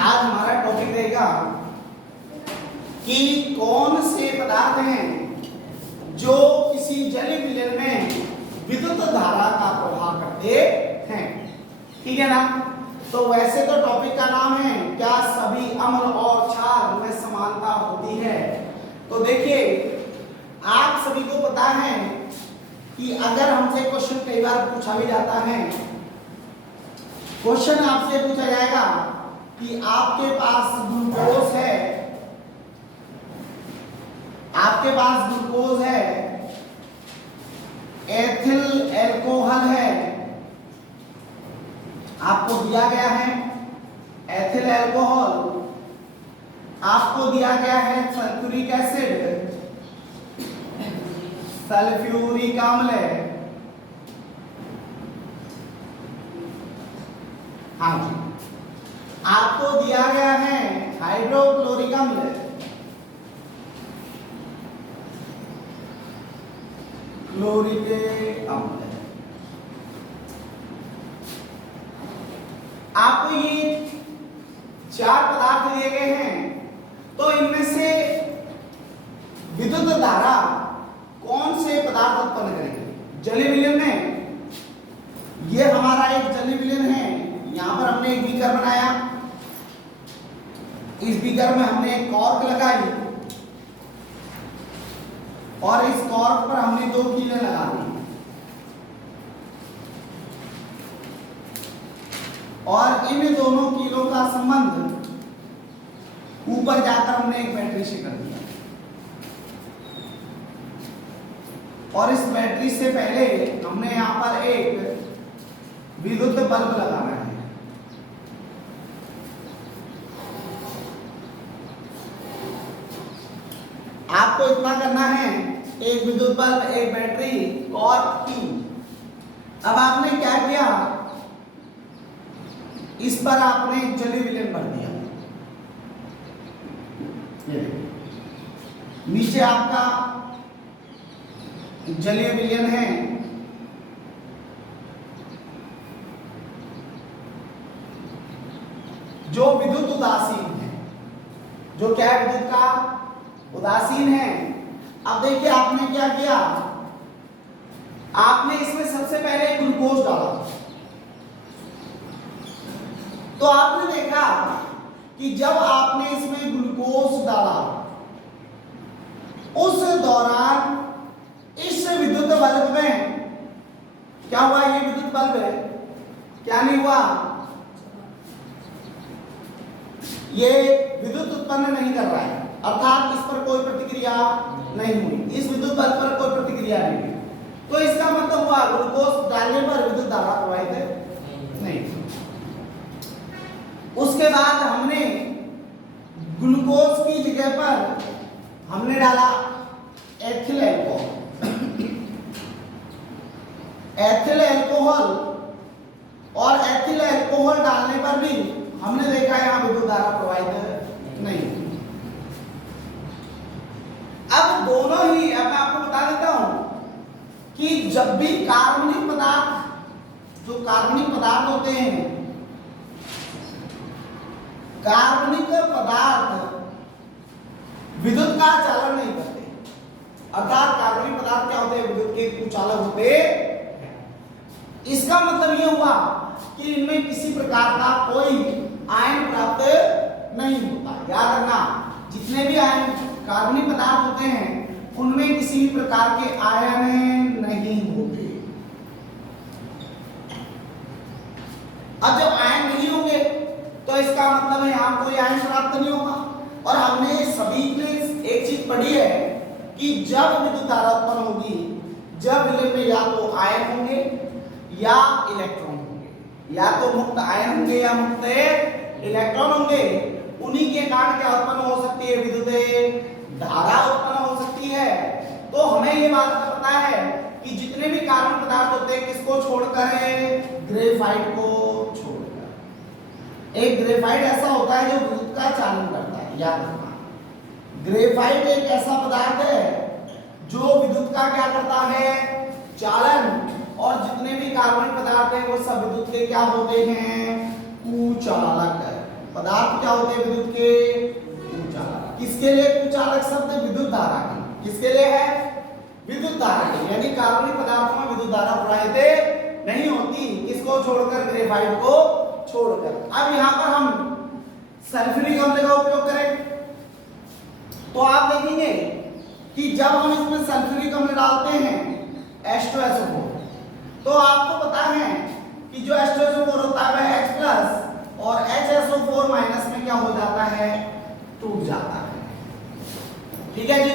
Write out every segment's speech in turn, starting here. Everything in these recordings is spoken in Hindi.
आज हमारा टॉपिक रहेगा कि कौन से पदार्थ हैं जो किसी जलीय विलयन में विद्युत धारा का प्रवाह करते हैं। ठीक है ना। तो वैसे तो टॉपिक का नाम है क्या सभी अम्ल और क्षार में समानता होती है। तो देखिए आप सभी को पता है कि अगर हमसे क्वेश्चन कई बार पूछा भी जाता है, क्वेश्चन आपसे पूछा जाएगा कि आपके पास ग्लूकोज है, आपके पास ग्लूकोज है, एथिल एल्कोहल है, आपको दिया गया है एथिल एल्कोहल, आपको दिया गया है सल्फ्यूरिक एसिड, सल्फ्यूरिक अम्ल, हाँ जी, आपको दिया गया है हाइड्रोक्लोरिक अम्ल, क्लोरिक अम्ल। आपको ये चार पदार्थ दिए गए हैं, तो इनमें से विद्युत धारा कौन से पदार्थ उत्पन्न करेंगे जलीय विलयन में। ये हमारा एक जलीय विलयन है। यहां पर हमने एक बीकर बनाया, इस बीकर में हमने एक कॉर्क लगाई और इस कॉर्क पर हमने दो कीलें लगा दी और इन दोनों कीलों का संबंध ऊपर जाकर हमने एक बैटरी से कर दिया और इस बैटरी से पहले हमने यहां पर एक विद्युत बल्ब लगाना है। आपको इतना करना है, एक विद्युत बल्ब, एक बैटरी और की। अब आपने क्या किया, इस पर आपने जलीय विलयन भर दिया। नीचे आपका जलीय विलयन है, जो विद्युत उदासीन है, जो क्या है विद्युत का उदासीन है। अब देखिए आपने क्या किया, आपने इसमें सबसे पहले ग्लूकोज डाला, तो आपने देखा कि जब आपने इसमें ग्लूकोज डाला उस दौरान इस विद्युत बल्ब में क्या हुआ, ये विद्युत बल्ब है, क्या नहीं हुआ, ये विद्युत उत्पन्न नहीं कर रहा है, अर्थात इस पर कोई प्रतिक्रिया नहीं हुई, इस विद्युत बल्ब पर कोई प्रतिक्रिया नहीं हुई। तो इसका मतलब हुआ ग्लूकोज डालने पर विद्युत धारा प्रवाहित नहीं। उसके बाद हमने ग्लूकोज की जगह पर हमने डाला एथिल एल्कोहल, एथिल एल्कोहल, और एथिल एल्कोहल डालने पर भी हमने देखा यहां विद्युत धारा प्रवाहित नहीं। अब दोनों ही, अब मैं आपको बता देता हूं कि जब भी कार्बनिक पदार्थ, जो कार्बनिक पदार्थ होते हैं, कार्बनिक पदार्थ विद्युत का चालन नहीं करते, अर्थात कार्बनिक पदार्थ क्या होते हैं, विद्युत के कुचालक होते हैं। इसका मतलब यह हुआ कि इनमें किसी प्रकार का कोई आयन प्राप्त नहीं होता। याद रखना, जितने भी आयन कार्बनिक पदार्थ होते हैं उनमें किसी भी प्रकार के आयन नहीं होते। अब जब आयन नहीं होंगे तो इसका मतलब है यहां कोई आयन प्राप्त नहीं होगा। और हमने सभी ने एक चीज पढ़ी है कि जब विद्युत धारा उत्पन्न होगी, जब विलयन में या तो आयन होंगे या इलेक्ट्रॉन होंगे, या तो मुक्त आयन होंगे या मुक्त इलेक्ट्रॉन होंगे, उन्हीं के कारण क्या उत्पन्न हो सकती है, विद्युत धारा उत्पन्न हो सकती है। तो हमें ये बात पता है कि जितने भी कार्बन पदार्थ होते हैं किसको छोड़कर है, ग्रेफाइट को छोड़कर। एक ग्रेफाइट ऐसा होता है जो विद्युत का चालन करता है, याद रखना। ग्रेफाइट एक ऐसा पदार्थ है जो विद्युत का क्या करता है, चालन, और जितने भी कार्बनिक पदार्थ हैं वो सब विद्युत के क्या होते हैं, कुचालक। पदार्थ क्या होते हैं विद्युत के कुचालक। किसके लिए कुचालक शब्द? विद्युत धारा के। किसके लिए है? विद्युत धारा के। यानी कार्बनिक पदार्थों में विद्युत धारा प्रवाहित नहीं होती, किसको छोड़कर? ग्रेफाइट को छोड़कर। अब यहाँ पर हम सल्फ्यूरिक अम्ल का उपयोग करें तो आप देखेंगे कि जब हम इसमें सल्फ्यूरिक अम्ल डालते हैं H2SO4, तो आपको पता है कि जो H2SO4 होता है वह H+ और HSO4- में क्या हो जाता है? टूट जाता है। ठीक है जी।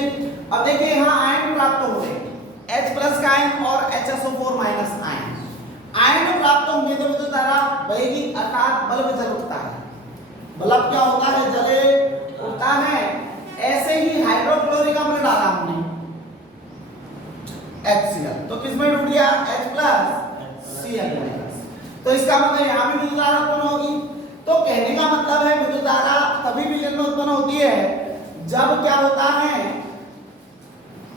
अब देखिए यहाँ आयन प्राप्त हो रहे हैं, H+ का आयन और HSO4- आयन। आयन प्राप्त होंगे तो विद्युत धारा बहेगी, अर्थात बल्ब जल उठता है। बल्ब क्या होता है? जले उठता है। ऐसे ही हाइड्रोक्लोरिक अम्ल डाला हमने HCl, तो किसमें टूट गया? H+ Cl-। तो इसका मतलब यहाँ भी विद्युत धारा उत्पन्न होगी। तो कहने का मतलब है विद्युत धारा तभी विलयन में उत्पन्न होती है जब क्या होता है?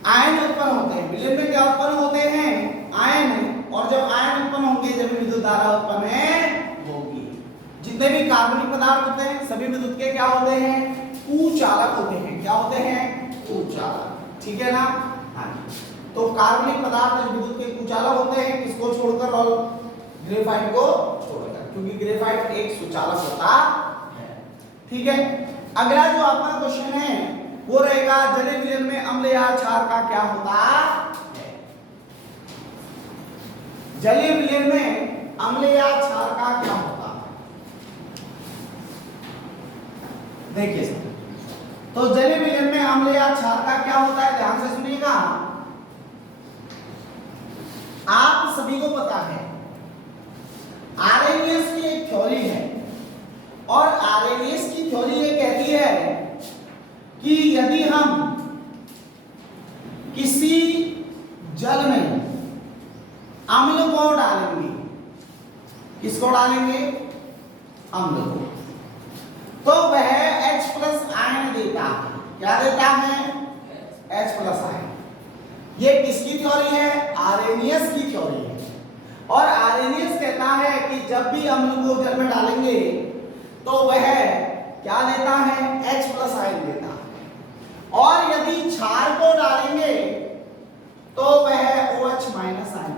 आयन उत्पन्न होते हैं। विलयन में क्या उत्पन्न होते हैं? आयन। और जब आयन उत्पन्न होंगे जब विद्युत धारा उत्पन्न होगी। जितने भी कार्बनिक पदार्थ होते हैं सभी विद्युत के क्या होते हैं? कुचालक होते हैं। क्या होते हैं? कुचालक। ठीक है ना? हाँ। तो कार्बनिक पदार्थ विद्युत के कुचालक होते हैं, किसको छोड़कर? और ग्रेफाइट को छोड़कर, क्योंकि ग्रेफाइट एक सुचालक होता है। ठीक है। अगला जो आपका क्वेश्चन है वो रहेगा जलीय विलयन में अम्ल या क्षार का क्या होता है? जलीय विलयन में अम्ल या क्षार का क्या होता है? देखिए तो जलीय विलयन में अम्ल या क्षार का क्या होता है? ध्यान से सुनिएगा। आप सभी को पता है आरएनएस की एक थ्योरी है और आरएनएस की थ्योरी ये कहती है कि यदि हम किसी जल में अम्ल को डालेंगे, किसको डालेंगे? अम्ल को, तो वह H+ आयन देता है। क्या देता है? H+ ion. ये किसकी थ्योरी है? आरएनएस की थ्योरी है। और आरएनएस कहता है कि जब भी अम्ल को जल में डालेंगे तो वह क्या देता है? H+ आयन देता है। और यदि क्षार को डालेंगे तो वह OH- आयन देता है।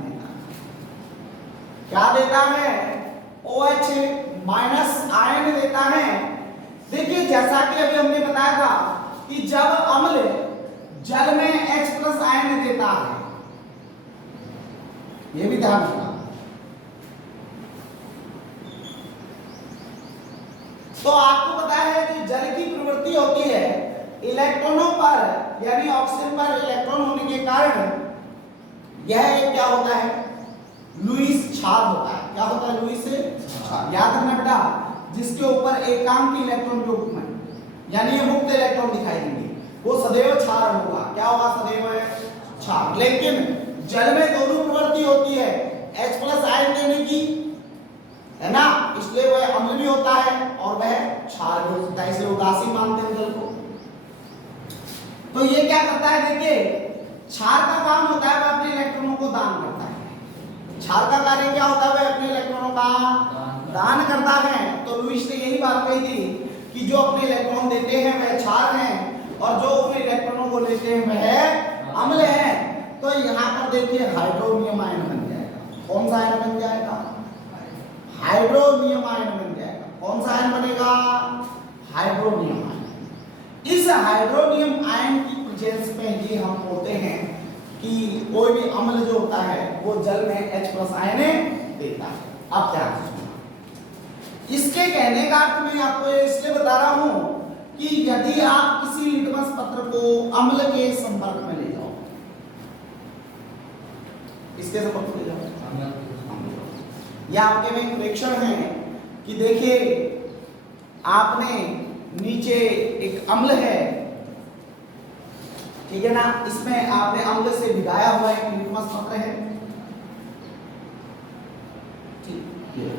क्या देता है? OH- आयन देता है। देखिए जैसा कि अभी हमने बताया था कि जब अम्ल जल में H+ आयन देता है, यह भी ध्यान रखना। तो आपको पता है कि जल की प्रवृत्ति होती है इलेक्ट्रॉनों पर, यानी ऑक्सीजन पर इलेक्ट्रॉन होने के कारण यह एक क्या होता है? लुईस क्षार होता है। क्या होता है? लुईस क्षार। याद रखना बेटा, जिसके ऊपर एकांक इलेक्ट्रॉन के रूप में, यानी ये मुक्त इलेक्ट्रॉन दिखाई देंगे, वो सदैव क्षार होगा। क्या होगा? सदैव क्षार। लेकिन जल में दोनों प्रवृत्ति होती है, H+ आयन देने की, है ना, इसलिए वह अम्ल भी होता है और वह क्षार भी हो सकता है, इसलिए उदासीन मानते हैं जल को। तो ये क्या करता है? देखिए क्षार का काम होता है वह अपने इलेक्ट्रॉनों को दान करता है। क्षार का कार्य क्या होता है? वह अपने इलेक्ट्रॉनों का दान करता है। तो लुईस ने यही बात कही थी कि जो अपने इलेक्ट्रॉन देते हैं वह क्षार हैं और जो अपने इलेक्ट्रॉनों को लेते हैं वह अम्ल है। तो यहाँ पर देखिए हाइड्रोनियम आयन बन जाएगा। कौन सा आयन बन जाएगा? हाइड्रोनियम आयन बन जाएगा। कौन सा आयन बनेगा? Hydronium ion. इस हाइड्रोनियम आयन की प्रेजेंस में ये हम बोलते हैं कि कोई भी अम्ल जो होता है वो जल में H+ आयन देता है। अब ध्यान से सुनना, इसके कहने का अर्थ मैं आपको इसलिए बता रहा हूं कि यदि आप किसी लिटमस पत्र को अम्ल के संपर्क में ले जाओ, इसके संपर्क में ले जाओ, या आपके में परीक्षण है कि देखिए आपने नीचे एक अम्ल है, ठीक है ना, इसमें आपने अम्ल से भिगाया हुआ एक लिटमस पत्र है, ठीक है।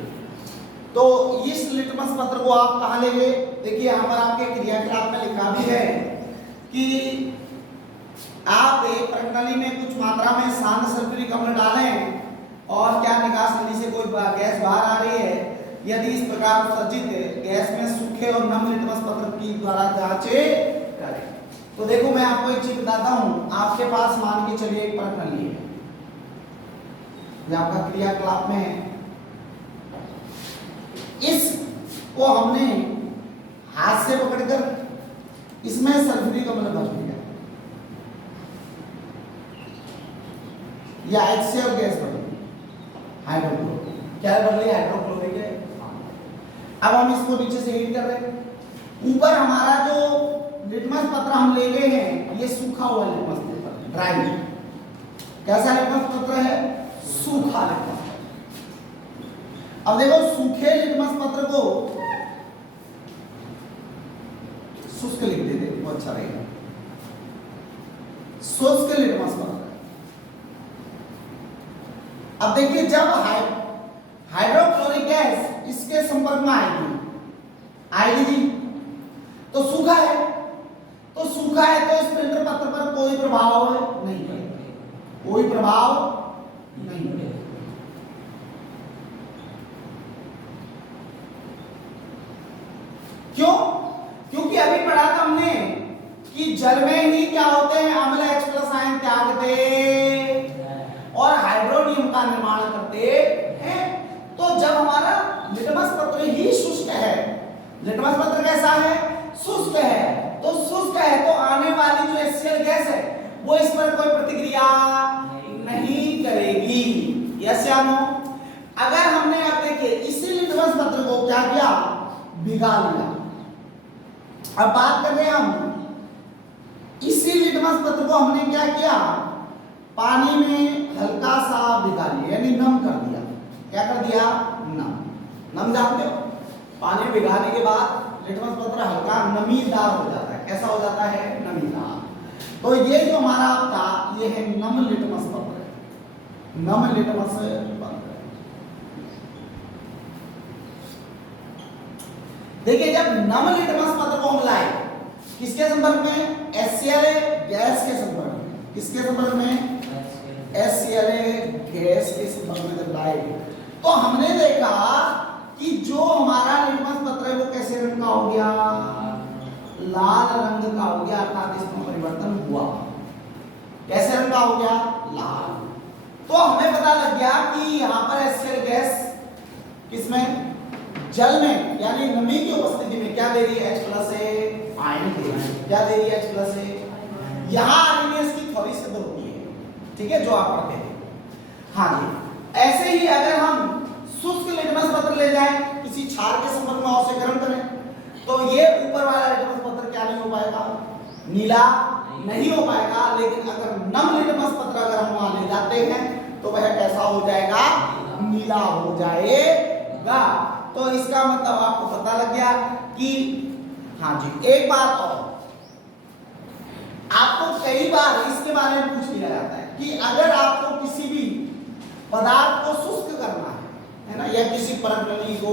तो इस लिटमस पत्र को आप कहां लेंगे? देखिए यहां पर आपके क्रियाकलाप में लिखा भी है कि आप एक प्रणाली में कुछ मात्रा में शांत सल्फ्यूरिक अम्ल डालें और क्या निकास नली से कोई गैस बाहर आ रही है, यदि इस प्रकार उत्सर्जित गैस में सूखे और नम लिटमस पत्र की द्वारा जांचे करें। तो देखो मैं आपको एक चीज बताता हूं, आपके पास मान के चलिए एक परत नली है, ये आपका क्रियाकलाप में है, इसको हमने हाथ से पकड़कर इसमें सल्फ्यूरिक अम्ल भर दिया या HCl गैस भर दी, हाइड्रोक्लोरिक, क्या भर लिया? हाइड्रोक्लोरिक है। अब हम इसको नीचे से हीट कर रहे हैं, ऊपर हमारा जो लिटमस पत्र हम ले गए हैं ये सूखा हुआ लिटमस पत्र, ड्राई। कैसा लिटमस पत्र है? सूखा लिटमस पत्र। अब देखो सूखे लिटमस पत्र को शुष्क लिख देते वो अच्छा रहेगा, शुष्क लिटमस पत्र। अब देखिए जब हाइड्रोक्लोरिक गैस इसके संपर्क में आएगी जी, तो सूखा है, तो सूखा है तो इस प्रिंटर पत्र पर कोई प्रभाव नहीं पड़ेगा, कोई प्रभाव नहीं पड़ेगा। क्यों? क्योंकि अभी पढ़ा था हमने कि जल में ही क्या होते हैं? अम्ल H+ आयन त्यागते और हाइड्रोनियम का निर्माण करते हैं। तो जब हमारा लिटमस पत्र ही शुष्क है, लिटमस पत्र कैसा है? शुष्क है, तो शुष्क है तो आने वाली जो HCl गैस है वो इस पर कोई प्रतिक्रिया नहीं करेगी। यस या नो? अगर हमने अब देखिए इसी लिटमस पत्र को क्या किया? भिगा लिया। अब बात कर रहे हैं हम इसी लिटमस पत्र को हमने क्या किया? पानी में हल्का सा भिगा लिया, यानी नम कर दिया। क्या कर दिया? नम जानते हो, पानी में भिगाने के बाद लिटमस पत्र हल्का नमीदार हो जाता है। कैसा हो जाता है? नमीदार। तो ये जो हमारा था ये है नम लिटमस पत्र, नम लिटमस पत्र। देखिए जब नम लिटमस पत्र को हम लाए किसके संपर्क में? HCl गैस के संपर्क में। किसके संपर्क में? HCl गैस के संपर्क में जब लाए तो हमने देखा कि जो हमारा लिटमस पत्र है वो कैसे रंग का हो गया? लाल रंग का हो गया, अर्थात इसमें परिवर्तन हुआ। कैसे रंग का हो गया? लाल। तो हमें पता लग गया कि यहाँ पर HCl गैस किसमें? जल में, यानी नमी की उपस्थिति में क्या दे रही है? H+ आयन दे रही है। क्या दे रही है? H+। यहाँ आर्गेनियस की थ्योरी सिद्ध होती है, ठीक है, जो आप पढ़ते थे। हाँ जी, ऐसे ही अगर हम शुष्क लिटमस पत्र ले जाएं किसी क्षार के संपर्क में उसे गर्म करें तो ये ऊपर वाला लिटमस पत्र क्या नहीं हो पाएगा? नीला नहीं हो पाएगा। लेकिन अगर नम लिटमस पत्र अगर हम वहां ले जाते हैं तो वह कैसा हो जाएगा? नीला हो जाएगा। तो इसका मतलब आपको पता लग गया कि हाँ जी। एक बात और, आपको कई बार इसके बारे में पूछ लिया जाता है कि अगर आपको किसी भी पदार्थ को शुष्क करना है ना, या किसी परत नली को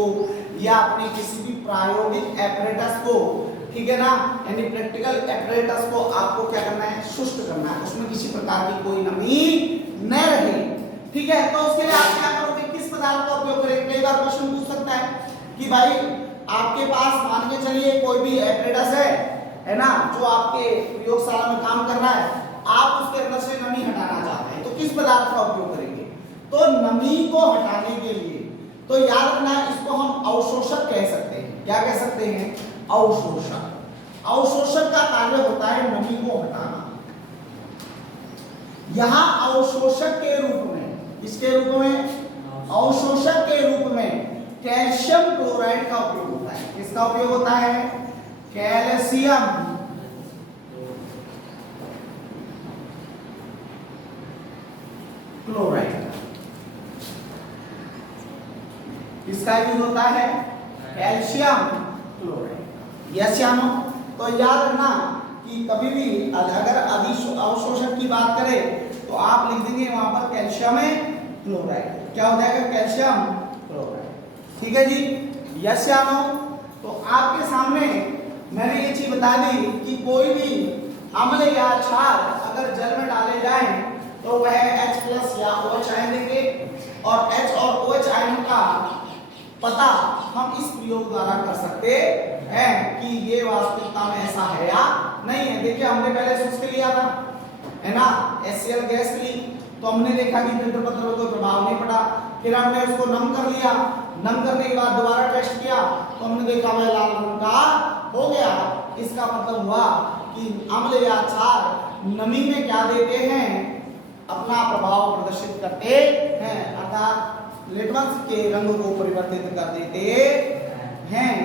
या अपने किसी भी प्रायोगिक एपरेटस को, ठीक है ना, यानी प्रैक्टिकल एपरेटस को आपको क्या करना है? शुष्क करना है, उसमें किसी प्रकार की कोई नमी न रहे, ठीक है। तो उसके लिए आप क्या करोगे? किस पदार्थ का उपयोग करेंगे? कई बार प्रश्न पूछ सकता है कि भाई आपके पास मान के चलिए कोई भी एपरेटस है ना, जो आपके प्रयोगशाला में काम कर रहा है, आप उसके अंदर से नमी हटाना चाहते हैं, तो किस पदार्थ का उपयोग करेंगे? तो नमी को हटाने के लिए तो याद रखना इसको हम अवशोषक कह सकते हैं। क्या कह सकते हैं? अवशोषक। अवशोषक का कार्य होता है नमी को हटाना। यहां अवशोषक के रूप में, इसके रूप में, अवशोषक के रूप में कैल्शियम क्लोराइड का उपयोग होता है। किसका उपयोग होता है? Calcium chloride. किसका यूज होता है? Calcium chloride. यस या नो? तो याद रखना कि कभी भी अगर अवशोषक की बात करें तो आप लिख देंगे वहां पर कैल्शियम क्लोराइड। क्या हो जाएगा? Calcium chloride. ठीक है जी, यस या नो? तो आपके सामने मैंने ये चीज बता दी कि कोई भी अम्ल या क्षार अगर जल में डाले जाए तो वह H+ या OH आयन देंगे, और H और OH आयन का पता हम इस प्रयोग द्वारा कर सकते हैं कि ये वास्तविकता में ऐसा है या नहीं है। देखिए हमने पहले शुष्क लिया था, है ना, HCl गैस ली, तो हमने देखा कि फिल्टर पत्थर पर कोई प्रभाव नहीं पड़ा। फिर हमने उसको नम कर लिया, नम करने के बाद दोबारा टेस्ट किया तो हमने देखा वह लाल रंग का हो गया। इसका मतलब हुआ कि अम्ल या क्षार नमी में क्या देते हैं, अपना प्रभाव प्रदर्शित करते हैं, अर्थात लिटमस के रंग को परिवर्तित कर देते हैं।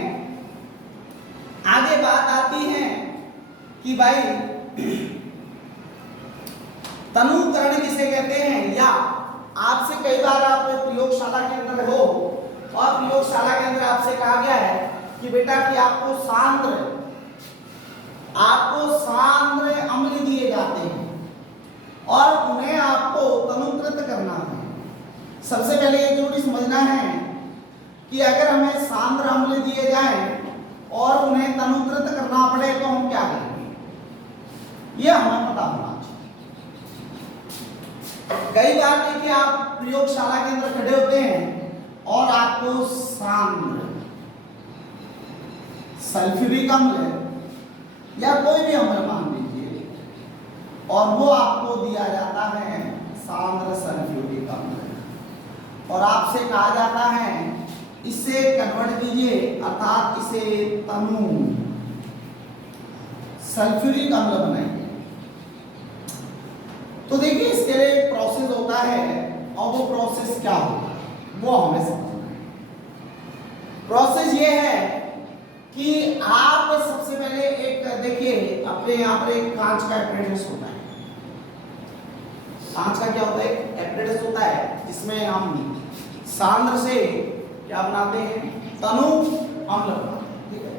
आगे बात आती है कि भाई तनुकरण किसे कहते हैं, या आपसे कई बार आप प्रयोगशाला के अंदर हो और प्रयोगशाला के अंदर आपसे कहा गया है कि बेटा कि आपको सांद्र अम्ल दिए जाते हैं और उन्हें आपको तनुकृत करना है। सबसे पहले ये जरूरी समझना है कि अगर हमें सांद्र अम्ल दिए जाएं और उन्हें तनुकृत करना पड़े तो हम क्या करेंगे, ये हमें पता होना चाहिए। कई बार देखिए आप प्रयोगशाला के अंदर खड़े होते हैं और आपको सांद्र सल्फ्यूरिक अम्ल या कोई भी अम्ल मान लीजिए और वो आपको दिया जाता है सांद्र सल्फ्यूरिक अम्ल, और आपसे कहा जाता है इसे कन्वर्ट कीजिए, अर्थात इसे तनु सल्फ्यूरिक अम्ल बनाइए। तो देखिए इसके लिए एक प्रोसेस होता है और वो प्रोसेस क्या होगा वो हमें समझना है। प्रोसेस ये है कि आप सबसे पहले एक देखिए अपने यहाँ पर एक कांच का एपरेटस होता है। कांच का क्या होता है, एपरेटस होता है जिसमें हम सांद्र से क्या बनाते हैं, तनु अम्ल बनाते हैं। ठीक है,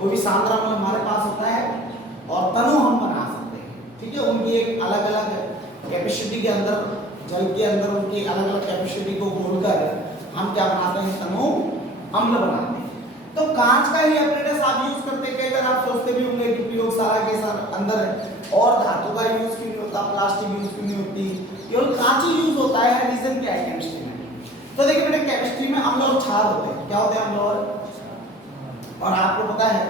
कोई भी सांद्र अम्ल हमारे पास होता है और तनु हम बना सकते हैं। ठीक है, उनकी एक अलग अलग कैपेसिटी के अंदर, जल के अंदर उनकी अलग अलग कैपेसिटी को घोलकर हम क्या बनाते हैं, तनु अम्ल बनाते हैं। तो कांच का ही एपरेटस आप यूज करते हैं। कई बार आप सोचते भी होंगे कि प्रयोगशाला के अंदर और धातु का यूज क्यों नहीं होता, प्लास्टिक यूज क्यों नहीं होती, केवल कांच ही यूज होता है। रीजन क्या है केमिस्ट्री में? तो देखिए बेटा केमिस्ट्री में अम्ल और क्षार होते हैं। क्या होते हैं, अम्ल और आपको पता है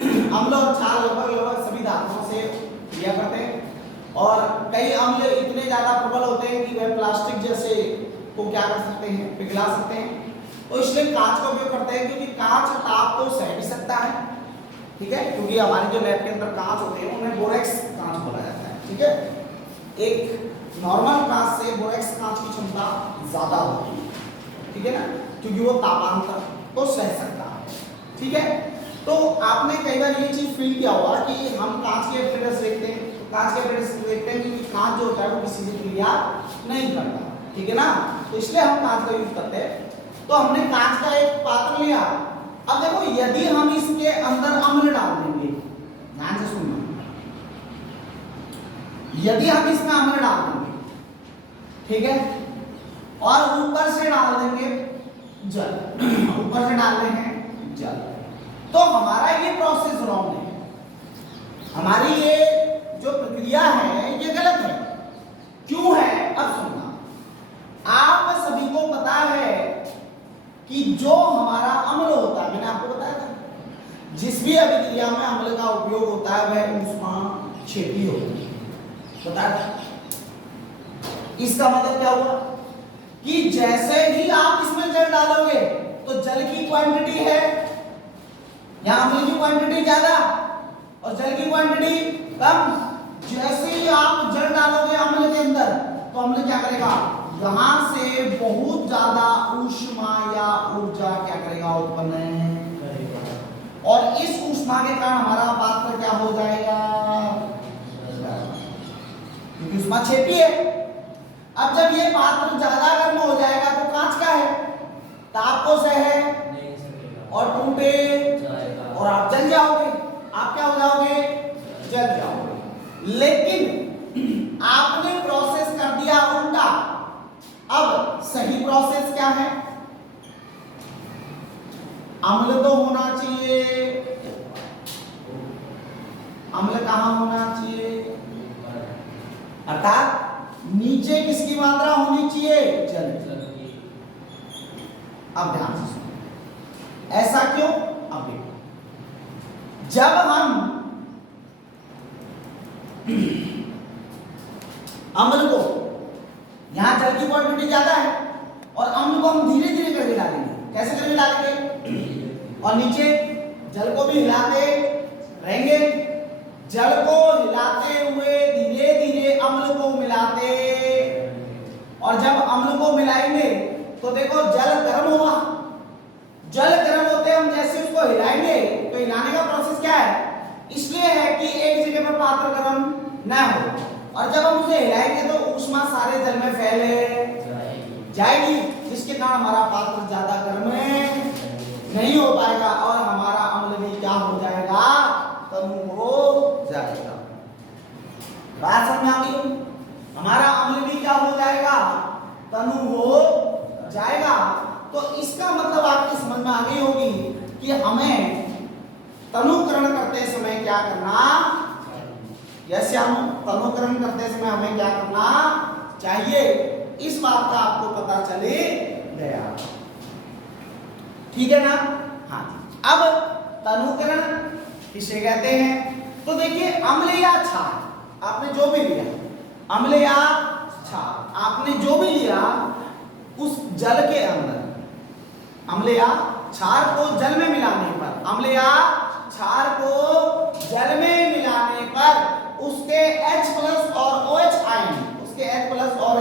अम्ल और क्षार लगभग सभी धातुओं से क्रिया करते हैं और कई अम्ल इतने ज्यादा प्रबल होते हैं कि वह प्लास्टिक जैसे को क्या कर सकते हैं, पिघला सकते हैं। तो इसलिए कांच का उपयोग करते हैं क्योंकि कांच ताप को सह भी सकता है। ठीक है, क्योंकि हमारे जो लैब के अंदर कांच होते हैं उन्हें बोरेक्स कांच बोला जाता है। ठीक है, एक नॉर्मल कांच से बोरेक्स कांच की क्षमता ज्यादा होती है। ठीक है ना, क्योंकि वो तापांतर को सह सकता है। ठीक है, तो आपने कई बार ये चीज फील किया होगा कि हम कांच के एपरेटस देखते हैं, कांच के एपरेटस देखते हैं क्योंकि कांच जो होता है वो किसी से क्रिया नहीं करता। ठीक है ना, तो इसलिए हम कांच का यूज करते हैं। तो हमने कांच का एक पात्र लिया। अब देखो यदि हम इसके अंदर अम्ल डाल देंगे, ध्यान से सुनना, यदि हम इसमें अम्ल डाल देंगे, ठीक है, और ऊपर से डाल देंगे जल, ऊपर से डाल देंगे जल, तो हमारा ये प्रोसेस रॉन्ग है। हमारी ये जो प्रक्रिया है ये गलत है। क्यों है, अब सुनना। आप सभी को पता है कि जो हमारा अम्ल होता है, मैंने आपको बताया था, जिस भी अभिक्रिया में अम्ल का उपयोग होता है वह ऊष्माक्षेपी होती है। बताया, इसका मतलब क्या हुआ कि जैसे ही आप इसमें जल डालोगे तो जल की क्वांटिटी है, यहां अम्ल की क्वांटिटी ज्यादा और जल की क्वांटिटी कम। जैसे ही आप जल डालोगे अम्ल के अंदर तो अम्ल क्या करेगा, यहां से बहुत ज्यादा ऊष्मा या ऊर्जा क्या करेगा, उत्पन्न करेगा, और इस ऊष्मा के कारण हमारा पात्र क्या हो जाएगा, क्योंकि ऊष्माक्षेपी है। अब जब ये पात्र ज्यादा गर्म हो जाएगा तो कांच का है, ताप को सहे और टूटे और आप जल जाओगे। आप क्या हो जाओगे, जल जाओगे। लेकिन आपने प्रोसेस कर दिया उल्टा। अब सही प्रोसेस क्या है, अम्ल तो होना चाहिए, अम्ल कहां होना चाहिए, अर्थात नीचे किसकी मात्रा होनी चाहिए, जल की। अब ध्यान से सुनो, जब हम अम्ल को, यहां जल की क्वांटिटी ज्यादा है और अम्ल को हम धीरे धीरे करके डालेंगे। कैसे करके डालेंगे? और नीचे जल को भी हिलाते रहेंगे, जल को हिलाते हुए धीरे धीरे अम्ल को मिलाते, और जब अम्ल को मिलाएंगे तो देखो जल गर्म हुआ, जल गर्म होते हम जैसे उसको हिलाएंगे तो हिलाने का प्रोसेस क्या है? इसलिए है कि एक जगह पर पात्र गर्म ना हो, और जब हम उसे हिलाएंगे तो ऊष्मा सारे जल में फैले जाएगी, जिसके कारण हमारा पात्र ज्यादा गर्म नहीं हो पाएगा और हमारा अम्ल भी क्या हो जाएगा? तनु हो जाएगा। बात समझ आ गई? हमारा अम्ल भी क्या हो जाएगा? तनु हो जाएगा। तो इसका मतलब आपकी समझ में आ गई होगी कि हमें तनुकरण करते समय क्या करना, यस हम तनुकरण करते समय हमें क्या करना चाहिए, इस बात का आपको पता चले गया। ठीक है ना? हाँ। अब तनुकरण किसे कहते हैं? तो देखिए अम्ल या क्षार, आपने जो भी लिया, अम्ल या क्षार आपने जो भी लिया, उस जल के अंदर अम्ल या क्षार को जल में मिलाने पर, अम्ल या क्षार को जल में मिलाने पर उसके H+ और OH आयन, उसके H+ और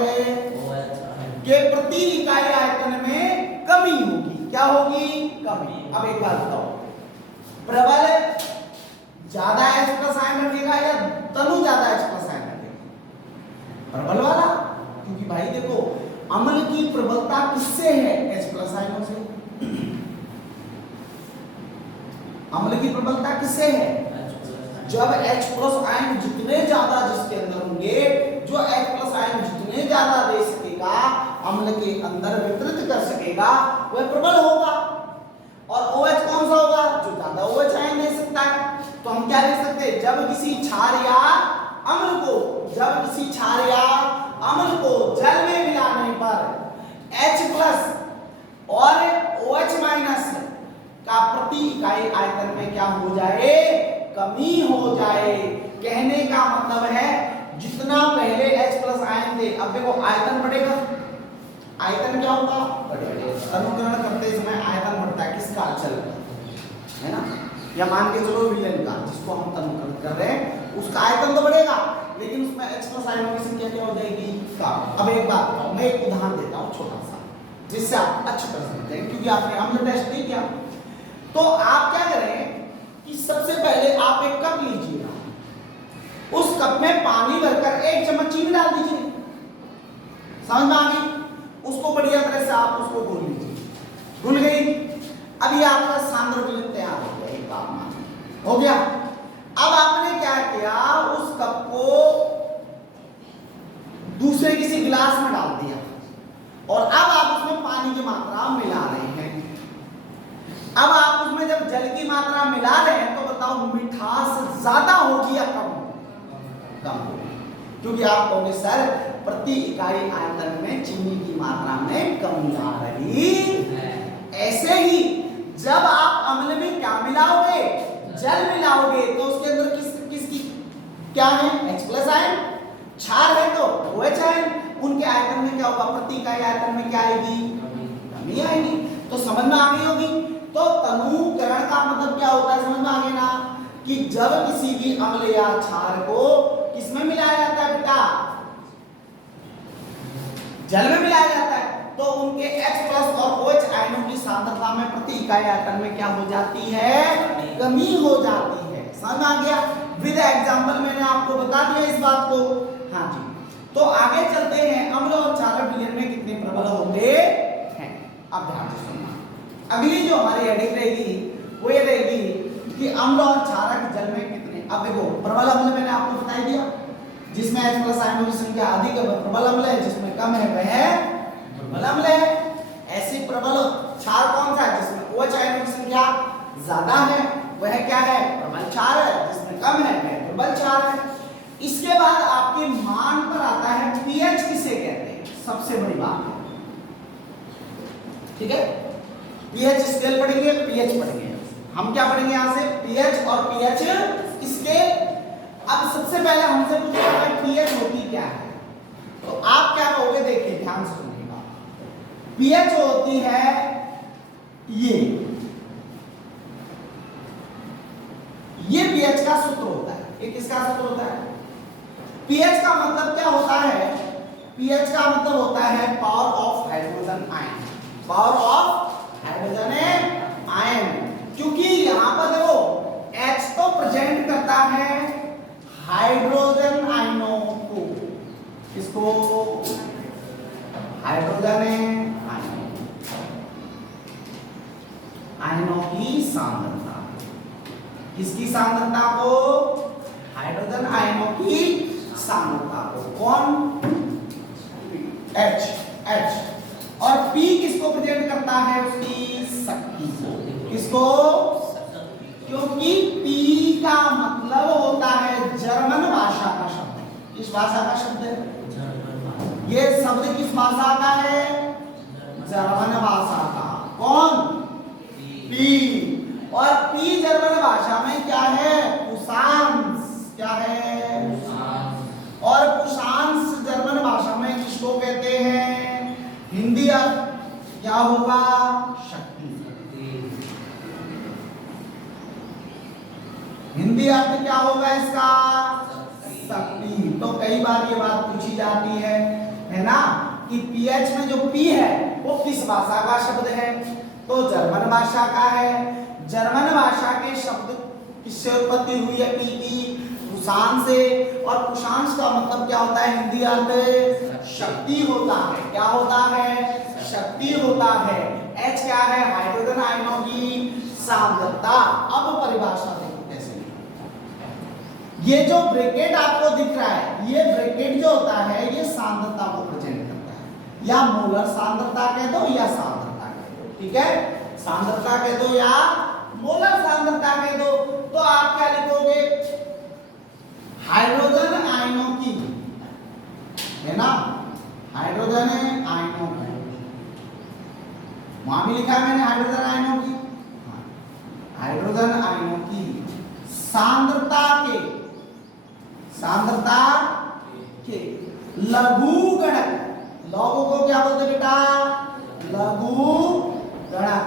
के प्रति इकाई आयतन में कमी होगी। क्या होगी? कमी। अब एक बात बताओ, प्रबल ज्यादा H+ आयन रखेगा या तनु ज्यादा H+ आयन रखेगा? प्रबल वाला, क्योंकि भाई देखो अम्ल की प्रबलता किससे है? H+ आयनों से। अम्ल की प्रबलता किससे है? जब H+ आयन जितने ज्यादा जिसके अंदर होंगे, जो H+ आयन जितने ज्यादा दे सकेगा, अम्ल के अंदर वितरित कर सकेगा, वह प्रबल होगा। और OH कौन सा होगा? जो ज्यादा OH आयन दे सकता है। तो हम क्या लिख सकते हैं? जब किसी क्षार या अम्ल को, जब किसी क्षार या अम्ल को जल में मिलाने पर H+ और OH- का प्रति इकाई आयतन में क्या हो जाए? कमी हो जाए। कहने का मतलब है जितना पहले H+ आयन थे, अब देखो आयतन बढ़ेगा, आयतन क्या होगा? बढ़ेगा। तनुकरण करते समय आयतन बढ़ता है, किसका? जल का, है ना? या मान के चलो विलयन का, जिसको हम तनुकरण कर रहे हैं, उसका आयतन तो बढ़ेगा, लेकिन उसमें H+ आयनों की संख्या क्या हो जाएगी? कम। अब एक बात बताओ, मैं एक उदाहरण देता हूँ छोटा सा, जिससे आप अच्छी तरह समझेंगे, क्योंकि आपने अम्ल टेस्ट नहीं किया। तो आप क्या करें कि सबसे पहले आप एक कप लीजिएगा, उस कप में पानी भरकर 1 चम्मच चीनी डाल दीजिए। समझ में आ गई? उसको बढ़िया तरह से आप उसको घोल लीजिए। घुल गई? अब ये आपका सांद्र विलयन तैयार हो गया, एक बात हो गया। अब आपने क्या किया? उस कप को दूसरे किसी गिलास में डाल दिया और अब आप उसमें पानी की मात्रा मिला रहे हैं। अब आप उसमें जब जल की मात्रा मिला रहे हैं तो बताओ मिठास ज्यादा होगी या कम? कम होगी, क्योंकि आप कहोगे सर प्रति इकाई आयतन में चीनी की मात्रा में कमी आ रही है। ऐसे ही जब आप अम्ल में क्या मिलाओगे? जल मिलाओगे, तो उसके अंदर किसकी क्या है? H+ ion. क्षार है तो OH आयन, उनके आयतन में क्या होगा? प्रति इकाई आयतन में क्या आएगी? कमी आएगी। तो समझ में आ गई होगी। तो तनुकरण का मतलब क्या होता है? समझ में आ गई ना? कि जब किसी भी अम्ल या क्षार को किसमें मिलाया जाता है बेटा? जल में मिलाया जाता है, तो उनके H+ और OH आयनों की सांद्रता में प्रति इकाई आयतन में क्या हो जाती है? कमी हो जाती है। समझ आ गया? विद एग्जांपल मैंने आपको बता दिया इस बात को। हाँ जी, तो आगे चलते हैं। अम्ल और क्षारक विलयन में कितने प्रबल होते हैं? अब ध्यान से सुनना। अगली जो हमारी हेडिंग रहेगी वो ये रहेगी कि अम्ल और क्षारक जल में कितने। अब देखो प्रबल अम्ल मैंने आपको बता दिया, जिसमें H+ आयनों की संख्या अधिक है वह प्रबल अम्ल है, जिसमें कम है वह दुर्बल अम्ल है। ऐसी प्रबल क्षार कौन सा है? जिसमें OH आयनों की संख्या ज्यादा है वह क्या है? प्रबल क्षार है। जिसमें कम है वह दुर्बल क्षार है। इसके बाद आपके मान पर आता है pH किसे कहते हैं? सबसे बड़ी बात है, ठीक है? pH स्केल पढ़ेंगे, pH पढ़ेंगे। हम क्या पढ़ेंगे यहाँ से पीएच और पीएच इसके। अब सबसे पहले हमसे पूछा है पीएच होती क्या है, तो आप क्या कहोगे, देखिए ध्यान से सुनिएगा। पीएच होती है ये पीएच का सूत्र होता है। ये किसका सूत्र होता है? पीएच का मतलब क्या होता है? पीएच का मतलब होता है power of hydrogen ion, power of hydrogen ion. क्योंकि यहां पर देखो H तो प्रेजेंट करता है हाइड्रोजन आयनों को, किसको? हाइड्रोजन आयनों की सांद्रता, किसकी सांद्रता को? हाइड्रोजन आयनों की सांद्रता को। कौन? H। और P किसको प्रेजेंट करता है? उसकी शक्ति को। किसको? क्योंकि P का मतलब होता है जर्मन भाषा का शब्द। किस भाषा का शब्द है? ये शब्द किस भाषा का है? जर्मन भाषा का। कौन? P। और P जर्मन भाषा में क्या है? पुशांस। क्या है? और पुशांस जर्मन भाषा में किसको कहते हैं? हिंदी अर्थ क्या होगा? शक्ति। हिंदी अर्थ क्या होगा इसका? शक्ति। तो कई बार ये बात पूछी जाती है ना, कि पीएच में जो पी है वो किस भाषा का शब्द है? तो जर्मन भाषा का है। जर्मन भाषा के शब्द किससे उत्पत्ति हुई है? पी की पुशांस से। और पुशांस का मतलब क्या होता है? हिंदी अर्थ शक्ति होता है। क्या होता है? शक्ति होता है। H क्या है? हाइड्रोजन आयनों की सांद्रता। अब परिभाषा देखो कैसे। ये जो ब्रैकेट आपको दिख रहा है, ये ब्रैकेट जो होता है ये सांद्रता को प्रेजेंट करता है। या मोलर सांद्रता कह दो या सांद्रता कह दो, ठीक है? सांद्रता कह दो या मोलर सांद्रता कह दो। तो आप क्या लिखोगे? हाइड्रोजन आयनों की, है ना, हाइड्रोजन आयनों की, वहां भी लिखा है मैंने हाइड्रोजन आयनों की, हाइड्रोजन आयनों की सांद्रता के लघुगणक। लघु को क्या बोलते बेटा? लघुगणक।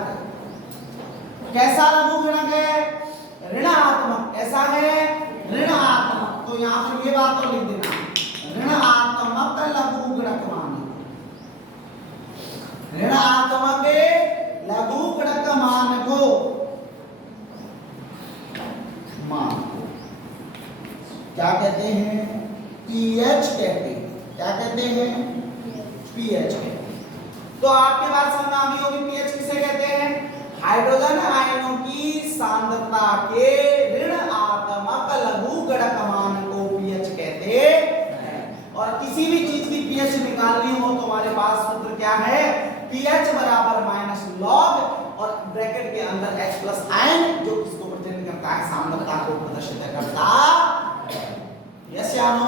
कैसा लघुगणक है? ऋणात्मक। कैसा है? ऋणात्मक। तो यहां पर ये बात तो लिख देना, ऋणात्मक लघुगणक मान। ऋणात्मक लघुगणक मान को क्या कहते हैं? पीएच कहते हैं। क्या कहते हैं? पीएच कहते हैं। तो आपके बात समझ में आ गई होगी पीएच किसे कहते हैं? हाइड्रोजन आयनों की सांद्रता के ऋणात्मक लघुगणक मान को पीएच कहते हैं। और किसी भी चीज की पीएच निकालनी हो तो हमारे पास सूत्र क्या है? पीएच बराबर माइनस लॉग और ब्रैकेट के अंदर H प्लस आयन, जो किसको प्रेजेंट करता है? सांद्रता को प्रदर्शित करता है। यस या नो?